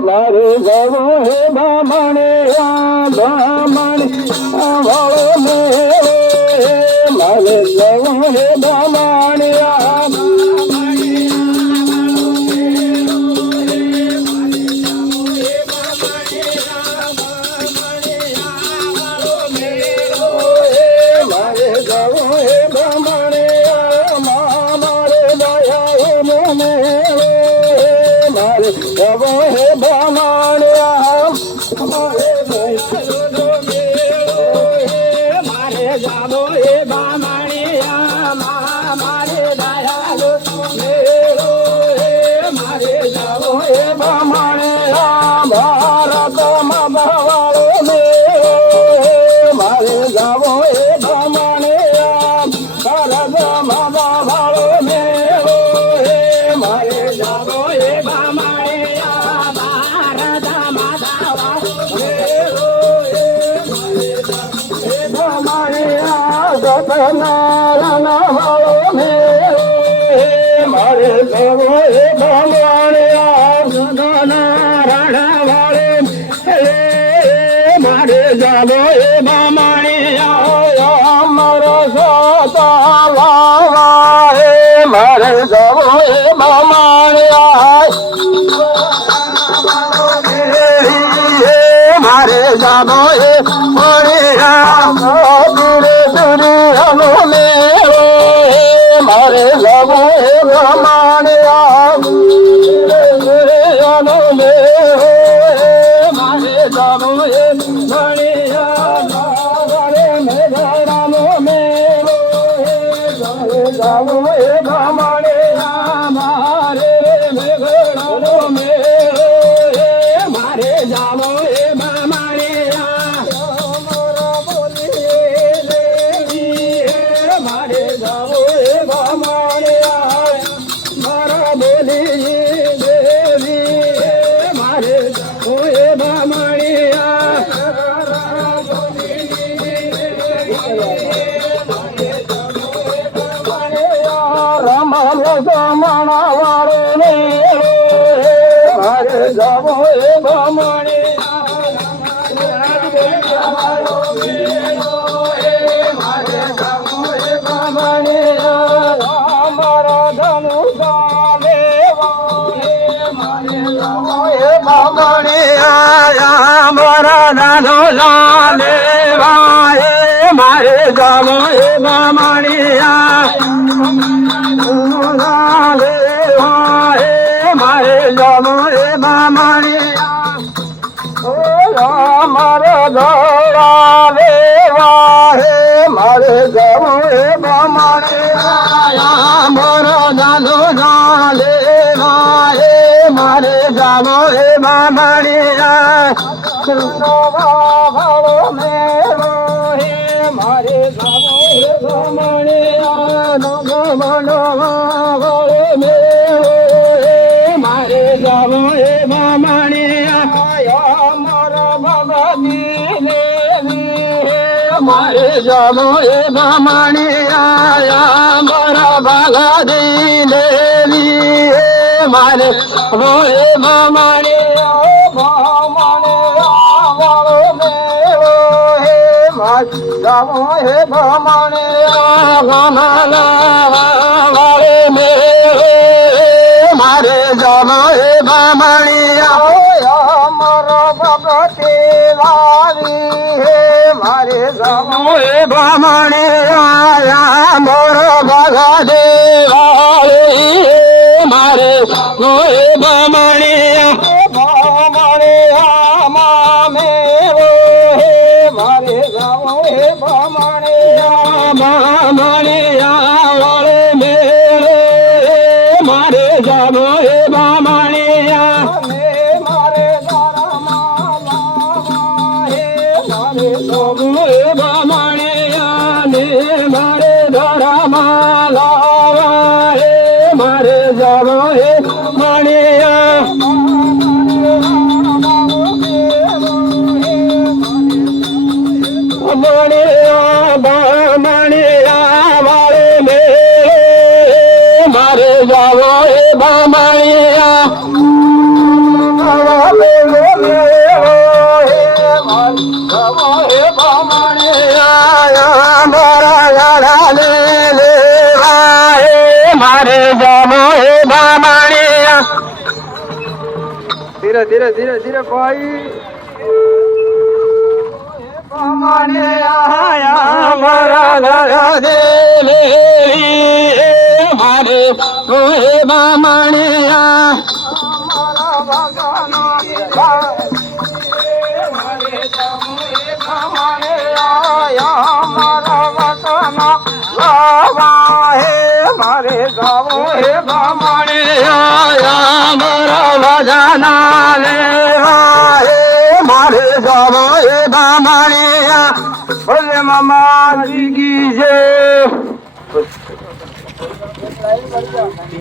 મારે જવો હે બામણે બામણે વાળો મેળો મારે જવો હે બામણે જમો એ બામણે આયા મારા ભાગા દઈ લેવી મારે જમો એ બામણે જમો હે બામણે વાળે મેળો મારે જમો હે બામણે મારા ભગતે વાવી હે મારે જમો હે બામણે આયા મોરો ભગા દેવાળી મારે જમો હે બામણે બામણે આમા મેળો હે મારે જમો હે બામણે બામણે વાળે મેળો મારે જમો હે બામણે મારે ધરામાં લાવા હે મારે જવો હે મણિયા બામણિયા વાળે મે મારે જાવો હે બામણિયા મારા ગાડા લે લેવા હે મારે જાવો હે બામણિયા ધીરે ધીરે ધીરે ધીરે ભાઈ મારા ગાડા દે લેવી મારે હે બામણિયા મારે ગાવો હે બામણિયા મારા વજાના લેવા હે મારે જાવો હે બામણિયા ભલે મામા કી છે